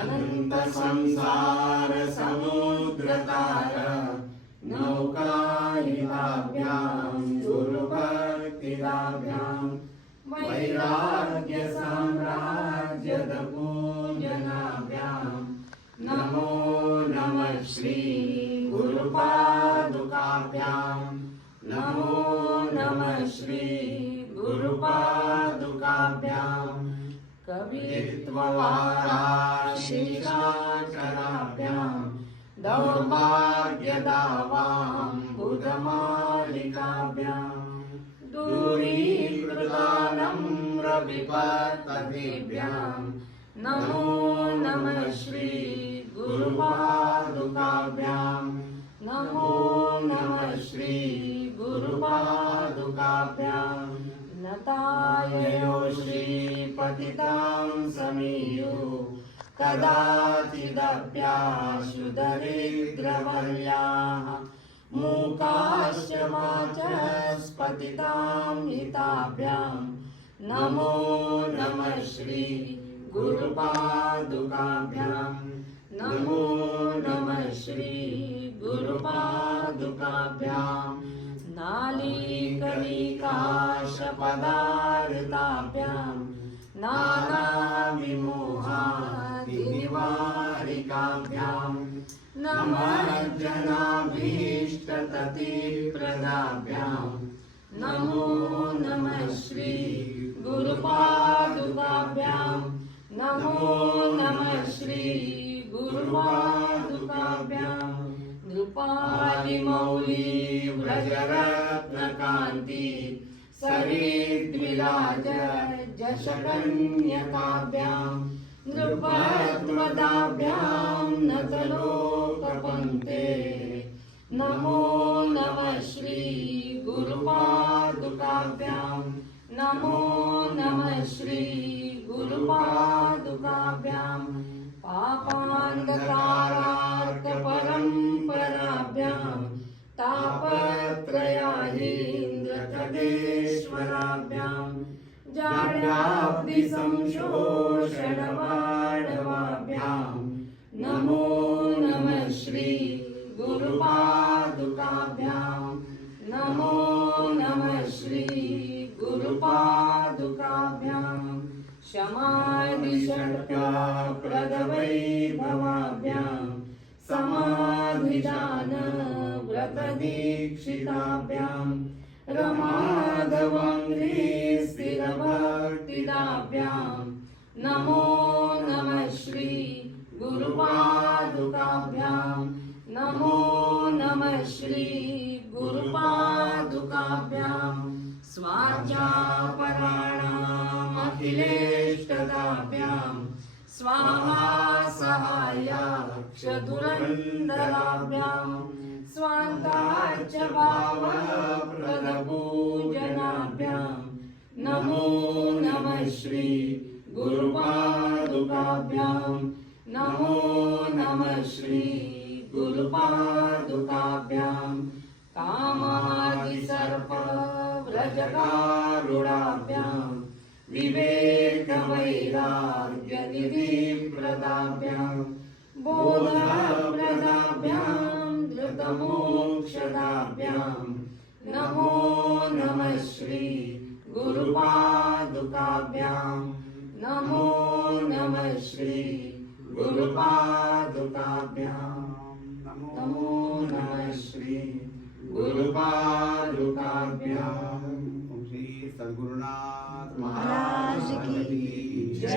अनंत संसार समुद्रतार नौकायिताभ्यां गुरुभक्तिदाभ्यां वैराग्य साम्राज्यदपूजनाभ्यां नमो नमः श्री गुरुपादुकाभ्यां नमो नमः श्री गुरुपादुकाभ्यां कवित्ववाराशिशाकराभ्यां दौर्भाग्यदावां बुधमालिकाभ्यां दूरीकृतानम्रविपत्ततिभ्यां नमो नमः श्री गुरुपादुकाभ्यां नमो नमः श्री गुरुपादुकाभ्यां नताययो श्रीपतितां समीयुः कदाचिदप्याशु दरिद्रवर्याः मूकाश्च वाचस्पतितां हिताभ्यां नमो नमः श्री गुरुपादुकाभ्यां नमो नमः श्री गुरुपादुकाभ्यां नालीकलिकाशपदार्ताभ्यां नानाविमोहादिनिवारिकाभ्यां नमः जनाभीष्टततिप्रदाभ्यां नमो नमः श्री गुरुपादुकाभ्यां नमो नमः श्री गुरुपादुकाभ्यां नृपालिमौली व्रजरत्नकान्ति सरिद्विराज जशकन्यकाभ्यां नृपत्वदाभ्यां नतलोकपङ्क्ते नमो नमः श्री गुरुपादुकाभ्यां नमो नमः श्री गुरुपादुकाभ्यां पापान्धकारार्कपरम्पराभ्यां तापत्रयाहीन्द्रतदेश्वराभ्यां जाड्याब्धिसंशोषणवाडवाभ्यां नमो नमः श्री गुरुपादुकाभ्यां नमो नमः श्री गुरुपादुकाभ्यां शमाधिषट्काप्रदवैभवाभ्यां समाधिदानव्रतदीक्षिताभ्यां रमाधवाङ्घ्रिस्थिरभक्तिदाभ्यां नमो नमः श्री गुरुपादुकाभ्यां नमो नमः श्री गुरुपादुकाभ्यां स्वाचापराणामखिलेष्टदाभ्यां स्वाहा सहायाक्षधुरन्दराभ्यां स्वान्ताच्च भावप्रदपूजनाभ्यां नमो नमः श्री गुरुपादुकाभ्यां नमो नमः श्री गुरुपादुकाभ्यां कामादिसर्पव्रजकारुणाभ्यां विवेकवैराग्यनिधिप्रदाभ्यां बोधप्रदाभ्यां धृतमोक्षदाभ्यां नमो नमः श्री गुरुपादुकाभ्यां नमो नमः श्री गुरुपादुकाभ्यां नमो नमः श्री गुरुपादुकाभ्यां। श्री सद्गुरुनाथ महाराज की जय।